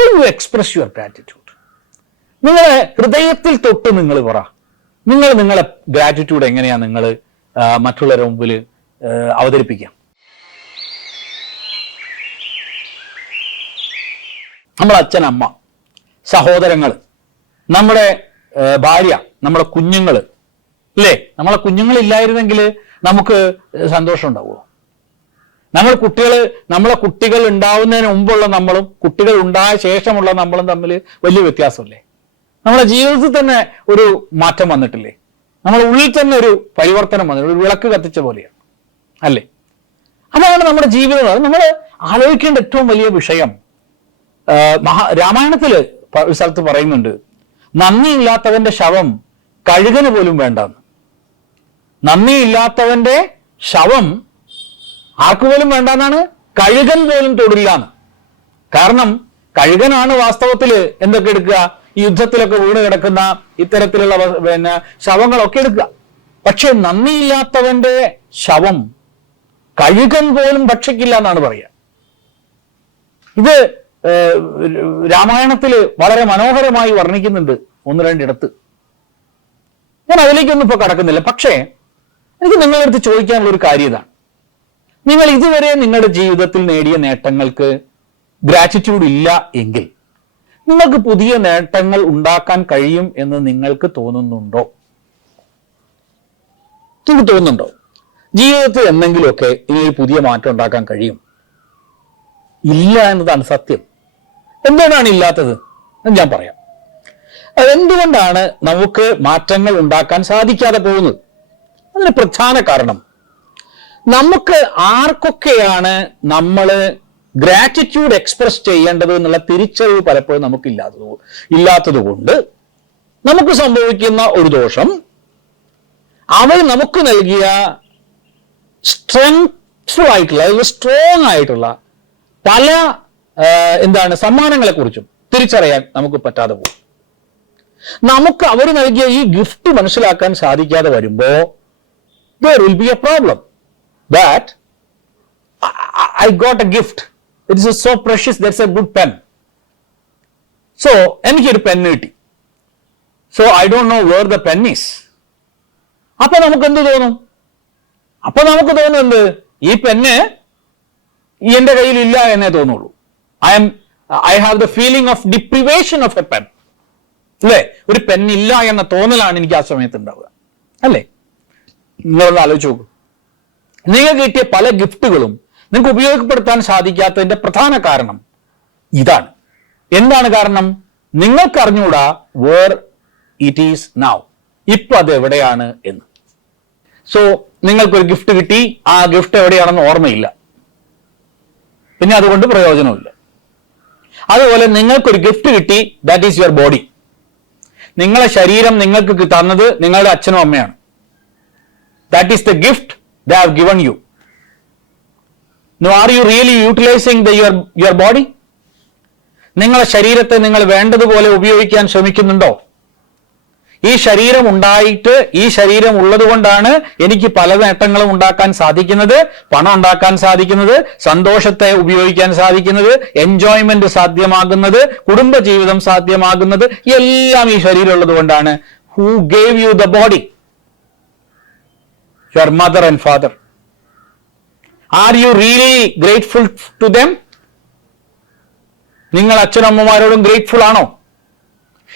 How you express your gratitude നിങ്ങളെ ഹൃദയത്തിൽ തൊട്ട് നിങ്ങൾ പറ. നിങ്ങൾ നിങ്ങളെ ഗ്രാറ്റിറ്റ്യൂഡ് എങ്ങനെയാണ് നിങ്ങൾ മറ്റുള്ളവരുടെ മുമ്പിൽ അവതരിപ്പിക്കാം. നമ്മുടെ അച്ഛൻ അമ്മ സഹോദരങ്ങൾ നമ്മുടെ ഭാര്യ നമ്മുടെ കുഞ്ഞുങ്ങൾ അല്ലേ നമ്മളെ കുഞ്ഞുങ്ങളില്ലായിരുന്നെങ്കിൽ നമുക്ക് സന്തോഷം ഉണ്ടാവുമോ? നമ്മൾ കുട്ടികൾ നമ്മളെ കുട്ടികൾ ഉണ്ടാവുന്നതിന് മുമ്പുള്ള നമ്മളും കുട്ടികൾ ഉണ്ടായ ശേഷമുള്ള നമ്മളും തമ്മിൽ വലിയ വ്യത്യാസമല്ലേ? നമ്മുടെ ജീവിതത്തിൽ തന്നെ ഒരു മാറ്റം വന്നിട്ടില്ലേ? നമ്മുടെ ഉള്ളിൽ തന്നെ ഒരു പരിവർത്തനം വന്നു ഒരു വിളക്ക് കത്തിച്ച പോലെയാണ്. അല്ലേ? അതാണ് നമ്മുടെ ജീവിതം. അത് നമ്മൾ ആലോചിക്കേണ്ട ഏറ്റവും വലിയ വിഷയം. മഹാ രാമായണത്തിൽ പ- ഒരു സ്ഥലത്ത് പറയുന്നുണ്ട് നന്ദിയില്ലാത്തവന്റെ ശവം കഴുകന് പോലും വേണ്ടെന്ന്. നന്ദിയില്ലാത്തവന്റെ ശവം ആർക്ക് പോലും വേണ്ടെന്നാണ് കഴുകൻ പോലും തൊടില്ല കാരണം കഴുകനാണ് വാസ്തവത്തിൽ എന്തൊക്കെ എടുക്കുക? ഈ യുദ്ധത്തിലൊക്കെ വീണ് കിടക്കുന്ന ഇത്തരത്തിലുള്ള പിന്നെ ശവങ്ങളൊക്കെ എടുക്കുക. പക്ഷെ നന്ദിയില്ലാത്തവന്റെ ശവം കഴുകൻ പോലും ഭക്ഷിക്കില്ല എന്നാണ് പറയുക. ഇത് രാമായണത്തിൽ വളരെ മനോഹരമായി വർണിക്കുന്നുണ്ട് ഒന്ന് രണ്ടിടത്ത് ഞാൻ അതിലേക്കൊന്നും ഇപ്പൊ കടക്കുന്നില്ല. പക്ഷേ എനിക്ക് നിങ്ങളുടെ അടുത്ത് ചോദിക്കാനുള്ള ഒരു കാര്യം ഇതാണ്. നിങ്ങൾ ഇതുവരെ നിങ്ങളുടെ ജീവിതത്തിൽ നേടിയ നേട്ടങ്ങൾക്ക് ഗ്രാറ്റിറ്റ്യൂഡ് ഇല്ല എങ്കിൽ നിങ്ങൾക്ക് പുതിയ നേട്ടങ്ങൾ ഉണ്ടാക്കാൻ കഴിയും എന്ന് നിങ്ങൾക്ക് തോന്നുന്നുണ്ടോ? നിങ്ങൾക്ക് തോന്നുന്നുണ്ടോ? ജീവിതത്തിൽ എന്തെങ്കിലുമൊക്കെ ഇനി പുതിയ മാറ്റം ഉണ്ടാക്കാൻ കഴിയും? ഇല്ല എന്നതാണ് സത്യം. എന്തുകൊണ്ടാണ് ഇല്ലാത്തത്? എന്ന് ഞാൻ പറയാം. അതെന്തുകൊണ്ടാണ് നമുക്ക് മാറ്റങ്ങൾ ഉണ്ടാക്കാൻ സാധിക്കാതെ പോകുന്നത്? അതിന് പ്രധാന കാരണം നമുക്ക് ആർക്കൊക്കെയാണ് നമ്മൾ ഗ്രാറ്റിറ്റ്യൂഡ് എക്സ്പ്രസ് ചെയ്യേണ്ടത് എന്നുള്ള തിരിച്ചറിവ് പലപ്പോഴും നമുക്ക് ഇല്ലാത്തത് കൊണ്ട് നമുക്ക് സംഭവിക്കുന്ന ഒരു ദോഷം അവർ നമുക്ക് നൽകിയ സ്ട്രെങ്ഫുൾ ആയിട്ടുള്ള അല്ലെങ്കിൽ സ്ട്രോങ് ആയിട്ടുള്ള പല എന്താണ് സമ്മാനങ്ങളെ കുറിച്ചും തിരിച്ചറിയാൻ നമുക്ക് പറ്റാതെ പോകും. നമുക്ക് അവർ നൽകിയ ഈ ഗിഫ്റ്റ് മനസ്സിലാക്കാൻ സാധിക്കാതെ വരുമ്പോ there will be a problem. That I, got a gift. It is so precious, that's a good pen. So, എനിക്കൊരു പെൻ കിട്ടി. So I don't know where the pen is അപ്പൊ നമുക്ക് എന്ത് തോന്നും? അപ്പൊ നമുക്ക് തോന്നും എന്ത്? ഈ പെന്ന് എന്റെ കയ്യിൽ ഇല്ല എന്നേ തോന്നുള്ളൂ. I'm I have the feeling of deprivation of a pen അല്ലേ? ഒരു പെൻ എന്ന തോന്നലാണ് എനിക്ക് ആ സമയത്ത് ഉണ്ടാവുക. അല്ലേ? നിങ്ങളൊന്ന് ആലോചിച്ച് നോക്കൂ. നിങ്ങൾക്ക് കിട്ടിയ പല ഗിഫ്റ്റുകളും നിങ്ങൾക്ക് ഉപയോഗപ്പെടുത്താൻ സാധിക്കാത്തതിന്റെ പ്രധാന കാരണം ഇതാണ്. എന്താണ് കാരണം? നിങ്ങൾക്ക് അറിഞ്ഞുകൂടാ വേർ ഇറ്റ് ഈസ് നൗ ഇപ്പൊ അത് എവിടെയാണ് എന്ന്. സോ നിങ്ങൾക്കൊരു ഗിഫ്റ്റ് കിട്ടി. ആ ഗിഫ്റ്റ് എവിടെയാണെന്ന് ഓർമ്മയില്ല. പിന്നെ അതുകൊണ്ട് പ്രയോജനമില്ല അതുപോലെ നിങ്ങൾക്കൊരു ഗിഫ്റ്റ് കിട്ടി. ദാറ്റ് ഈസ് യുവർ ബോഡി നിങ്ങളെ ശരീരം നിങ്ങൾക്ക് തന്നത് നിങ്ങളുടെ അച്ഛനും അമ്മയാണ്. That is the gift they have given you. Now, are you really utilizing the, your, your body? നിങ്ങളുടെ ശരീരത്തെ നിങ്ങൾ വേണ്ടതുപോലെ ഉപയോഗിക്കാൻ ശ്രമിക്കുന്നുണ്ടോ ഈ ശരീരം ഉണ്ടായിട്ട് ഈ ശരീരം ഉള്ളത് കൊണ്ടാണ് എനിക്ക് പല നേട്ടങ്ങളും ഉണ്ടാക്കാൻ സാധിക്കുന്നത് പണം ഉണ്ടാക്കാൻ സാധിക്കുന്നത് സന്തോഷത്തെ ഉപയോഗിക്കാൻ സാധിക്കുന്നത് എൻജോയ്മെന്റ് സാധ്യമാകുന്നത് കുടുംബജീവിതം സാധ്യമാകുന്നത് എല്ലാം ഈ ശരീരം ഉള്ളത് കൊണ്ടാണ് who gave you the body your mother and father? Are you really grateful to them? നിങ്ങൾ അച്ഛനമ്മമാരോടും ഗ്രേറ്റ്ഫുൾ ആണോ?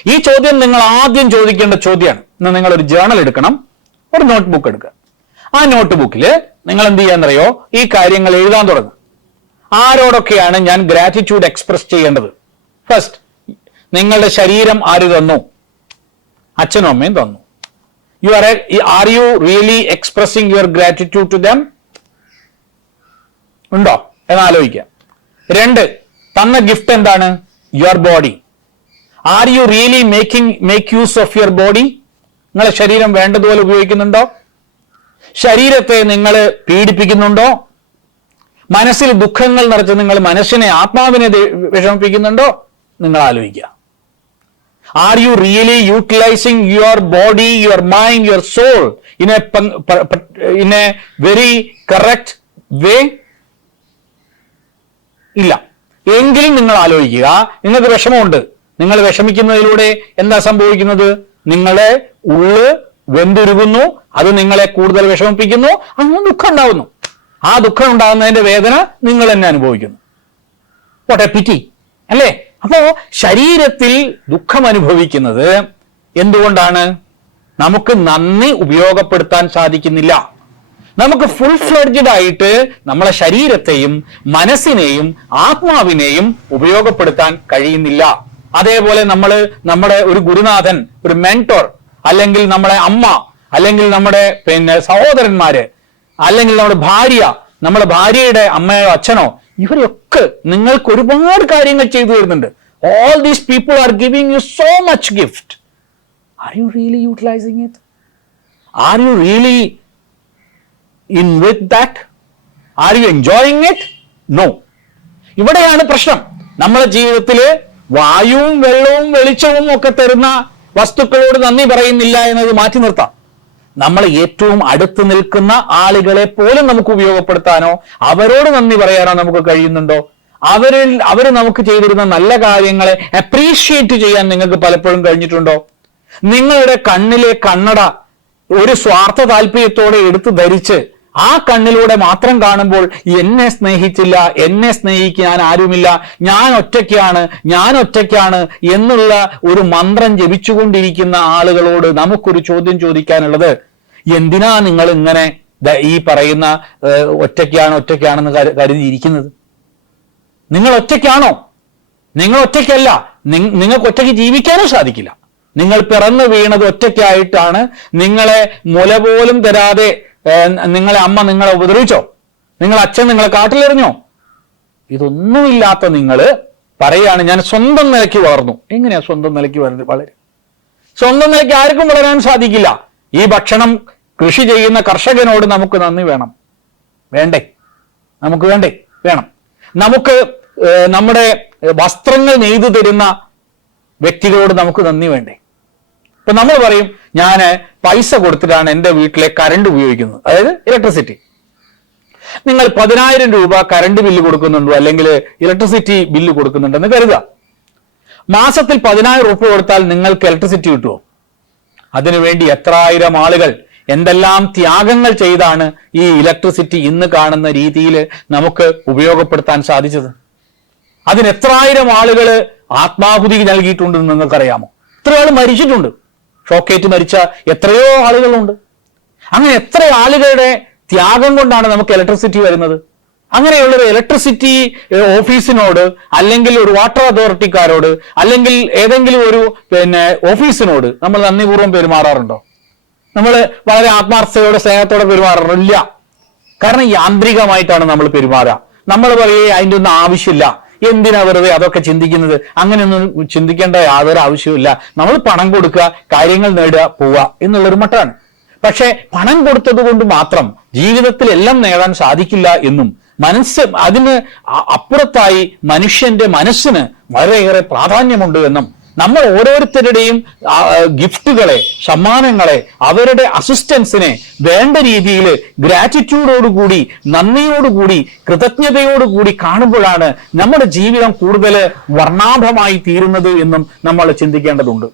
ഈ ചോദ്യം നിങ്ങൾ ആദ്യം ചോദിക്കേണ്ട ചോദ്യമാണ്. ഇന്ന് നിങ്ങൾ ഒരു ജേണൽ എടുക്കണം. ഒരു നോട്ട് ബുക്ക് എടുക്കുക. ആ നോട്ട് ബുക്കിൽ നിങ്ങൾ എന്ത് ചെയ്യാന്നറിയോ? ഈ കാര്യങ്ങൾ എഴുതാൻ തുടങ്ങും. ആരോടൊക്കെയാണ് ഞാൻ ഗ്രാറ്റിറ്റ്യൂഡ് എക്സ്പ്രസ് ചെയ്യേണ്ടത്? ഫസ്റ്റ് നിങ്ങളുടെ ശരീരം ആര് തന്നു? അച്ഛനും അമ്മയും തന്നു. You are are you really expressing your gratitude to them ഉണ്ടോ? എന്ന് എന്നാലോചിക്കാം രണ്ട് തന്ന ഗിഫ്റ്റ് എന്താണ്? Your body are you really making make use of your body നിങ്ങളെ ശരീരം വേണ്ടതുപോലെ ഉപയോഗിക്കുന്നുണ്ടോ? ശരീരത്തെ നിങ്ങൾ പീഡിപ്പിക്കുന്നുണ്ടോ? മനസ്സിൽ ദുഃഖങ്ങൾ നിറച്ച് നിങ്ങൾ മനസ്സിനെ ആത്മാവിനെ വിഷമിപ്പിക്കുന്നുണ്ടോ? നിങ്ങൾ ആലോചിക്കുക. Are you really utilising your body your mind your soul in a in a very correct way ഇല്ല. എങ്കിലും നിങ്ങൾ ആലോചിക്കുക. നിങ്ങൾക്ക് വിഷമമുണ്ട്. നിങ്ങൾ വിഷമിക്കുന്നതിലൂടെ എന്താ സംഭവിക്കുന്നത്? നിങ്ങളെ ഉള്ള് വെന്തുരുകുന്നു. അത് നിങ്ങളെ കൂടുതൽ വിഷമിപ്പിക്കുന്നു. അങ്ങനെ ദുഃഖം ഉണ്ടാവുന്നു. ആ ദുഃഖം ഉണ്ടാകുന്നതിന്റെ വേദന നിങ്ങൾ തന്നെ അനുഭവിക്കുന്നു. പോട്ടെ പിറ്റി അല്ലേ? അപ്പോ ശരീരത്തിൽ ദുഃഖം അനുഭവിക്കുന്നത് എന്തുകൊണ്ടാണ്? നമുക്ക് നന്ദി ഉപയോഗപ്പെടുത്താൻ സാധിക്കുന്നില്ല. നമുക്ക് ഫുൾ ഫ്ലഡ്ജഡ് ആയിട്ട് നമ്മളെ ശരീരത്തെയും മനസ്സിനെയും ആത്മാവിനെയും ഉപയോഗപ്പെടുത്താൻ കഴിയുന്നില്ല. അതേപോലെ നമ്മൾ നമ്മുടെ ഒരു ഗുരുനാഥൻ ഒരു മെന്റോർ അല്ലെങ്കിൽ നമ്മുടെ അമ്മ അല്ലെങ്കിൽ നമ്മുടെ പിന്നെ സഹോദരന്മാര് അല്ലെങ്കിൽ നമ്മുടെ ഭാര്യ നമ്മുടെ ഭാര്യയുടെ അമ്മയോ അച്ഛനോ ഇവരൊക്കെ നിങ്ങൾക്ക് ഒരുപാട് കാര്യങ്ങൾ ചെയ്തു തരുന്നുണ്ട്. All these people are giving you so much gift are you really utilising it are you really in with that are you enjoying it no ഇവിടെയാണ് പ്രശ്നം. നമ്മുടെ ജീവിതത്തിൽ വായുവും വെള്ളവും വെളിച്ചവും ഒക്കെ തരുന്ന വസ്തുക്കളോട് നന്ദി പറയുന്നില്ല എന്നത് മാറ്റി നിർത്താം. നമ്മൾ ഏറ്റവും അടുത്ത് നിൽക്കുന്ന ആളുകളെ പോലും നമുക്ക് ഉപയോഗപ്പെടുത്താനോ അവരോട് നന്ദി പറയാനോ നമുക്ക് കഴിയുന്നുണ്ടോ? അവരിൽ അവർ നമുക്ക് ചെയ്തിരുന്ന നല്ല കാര്യങ്ങളെ അപ്രീഷിയേറ്റ് ചെയ്യാൻ നിങ്ങൾക്ക് പലപ്പോഴും കഴിഞ്ഞിട്ടുണ്ടോ? നിങ്ങളുടെ കണ്ണിലെ കണ്ണട ഒരു സ്വാർത്ഥ താല്പര്യത്തോടെ എടുത്തു ധരിച്ച് ആ കണ്ണിലൂടെ മാത്രം കാണുമ്പോൾ എന്നെ സ്നേഹിച്ചില്ല എന്നെ സ്നേഹിക്കാൻ ആരുമില്ല ഞാൻ ഒറ്റയ്ക്കാണ് ഞാൻ ഒറ്റയ്ക്കാണ് എന്നുള്ള ഒരു മന്ത്രം ജപിച്ചുകൊണ്ടിരിക്കുന്ന ആളുകളോട് നമുക്കൊരു ചോദ്യം ചോദിക്കാനുള്ളത്. എന്തിനാ നിങ്ങൾ ഇങ്ങനെ ഈ പറയുന്ന ഒറ്റയ്ക്കാണ് ഒറ്റയ്ക്കാണെന്ന് കരു- കരുതിയിരിക്കുന്നത്? നിങ്ങൾ ഒറ്റയ്ക്കാണോ? നിങ്ങൾ ഒറ്റയ്ക്കല്ല. നിങ്ങൾക്ക് ഒറ്റയ്ക്ക് ജീവിക്കാനോ സാധിക്കില്ല. നിങ്ങൾ പിറന്നു വീണത് ഒറ്റയ്ക്കായിട്ടാണ് നിങ്ങളെ മുല പോലും തരാതെ നിങ്ങളെ അമ്മ നിങ്ങളെ ഉപദ്രവിച്ചോ? നിങ്ങൾ അച്ഛൻ നിങ്ങളെ കാട്ടിലെറിഞ്ഞോ? ഇതൊന്നുമില്ലാത്ത നിങ്ങൾ പറയാണ് ഞാൻ സ്വന്തം നിലയ്ക്ക് വളർന്നു. എങ്ങനെയാ സ്വന്തം നിലയ്ക്ക് വളരും സ്വന്തം നിലയ്ക്ക് ആർക്കും വളരാൻ സാധിക്കില്ല. ഈ ഭക്ഷണം കൃഷി ചെയ്യുന്ന കർഷകനോട് നമുക്ക് നന്ദി വേണം. വേണ്ടേ? നമുക്ക് വേണ്ടേ? വേണം. നമുക്ക് നമ്മുടെ വസ്ത്രങ്ങൾ നെയ്തു തരുന്ന വ്യക്തികളോട് നമുക്ക് നന്ദി വേണ്ടേ? ഇപ്പൊ നമ്മൾ പറയും ഞാൻ പൈസ കൊടുത്തിട്ടാണ് എന്റെ വീട്ടിലെ കറണ്ട് ഉപയോഗിക്കുന്നത്. അതായത് ഇലക്ട്രിസിറ്റി നിങ്ങൾ പതിനായിരം രൂപ കറണ്ട് ബില്ല് കൊടുക്കുന്നുണ്ടോ? അല്ലെങ്കിൽ ഇലക്ട്രിസിറ്റി ബില്ല് കൊടുക്കുന്നുണ്ടെന്ന് കരുതുക. മാസത്തിൽ പതിനായിരം രൂപ കൊടുത്താൽ നിങ്ങൾക്ക് ഇലക്ട്രിസിറ്റി കിട്ടുമോ? അതിനുവേണ്ടി എത്രായിരം ആളുകൾ എന്തെല്ലാം ത്യാഗങ്ങൾ ചെയ്താണ് ഈ ഇലക്ട്രിസിറ്റി ഇന്ന് കാണുന്ന രീതിയിൽ നമുക്ക് ഉപയോഗപ്പെടുത്താൻ സാധിച്ചത്? അതിന് എത്രായിരം ആളുകൾ ആത്മാഹുതി നൽകിയിട്ടുണ്ടെന്ന് നിങ്ങൾക്കറിയാമോ? എത്ര ആൾ മരിച്ചിട്ടുണ്ട്? ഷോക്കേറ്റ് മരിച്ച എത്രയോ ആളുകളുണ്ട്. അങ്ങനെ എത്ര ആളുകളുടെ ത്യാഗം കൊണ്ടാണ് നമുക്ക് ഇലക്ട്രിസിറ്റി വരുന്നത്? അങ്ങനെയുള്ള ഒരു ഇലക്ട്രിസിറ്റി ഓഫീസിനോട് അല്ലെങ്കിൽ ഒരു വാട്ടർ അതോറിറ്റിക്കാരോട് അല്ലെങ്കിൽ ഏതെങ്കിലും ഒരു പിന്നെ ഓഫീസിനോട് നമ്മൾ നന്ദിപൂർവം പെരുമാറാറുണ്ടോ? നമ്മൾ വളരെ ആത്മാർത്ഥതയോടെ സ്നേഹത്തോടെ പെരുമാറാറില്ല. കാരണം യാന്ത്രികമായിട്ടാണ് നമ്മൾ പെരുമാറുക. നമ്മൾ പറയേ അതിന്റെ ഒന്നും ആവശ്യമില്ല. എന്തിനാ വെറുതെ അതൊക്കെ ചിന്തിക്കുന്നത്? അങ്ങനെയൊന്നും ചിന്തിക്കേണ്ട യാതൊരു ആവശ്യവുമില്ല. നമ്മൾ പണം കൊടുക്കുക കാര്യങ്ങൾ നേടുക പോവുക എന്നുള്ളൊരു മട്ടാണ്. പക്ഷേ പണം കൊടുത്തത് കൊണ്ട് മാത്രം ജീവിതത്തിൽ എല്ലാം നേടാൻ സാധിക്കില്ല എന്നും മനസ്സ് അതിന് അപ്പുറത്തായി മനുഷ്യന്റെ മനസ്സിന് വളരെയേറെ പ്രാധാന്യമുണ്ട് എന്നും നമ്മൾ ഓരോരുത്തരുടെയും ഗിഫ്റ്റുകളെ സമ്മാനങ്ങളെ അവരുടെ അസിസ്റ്റൻസിനെ വേണ്ട രീതിയിൽ ഗ്രാറ്റിറ്റ്യൂഡോടുകൂടി നന്ദിയോടുകൂടി കൃതജ്ഞതയോടുകൂടി കാണുമ്പോഴാണ് നമ്മുടെ ജീവിതം കൂടുതൽ വർണാഭമായി തീരുന്നത് എന്നും നമ്മൾ ചിന്തിക്കേണ്ടതുണ്ട്.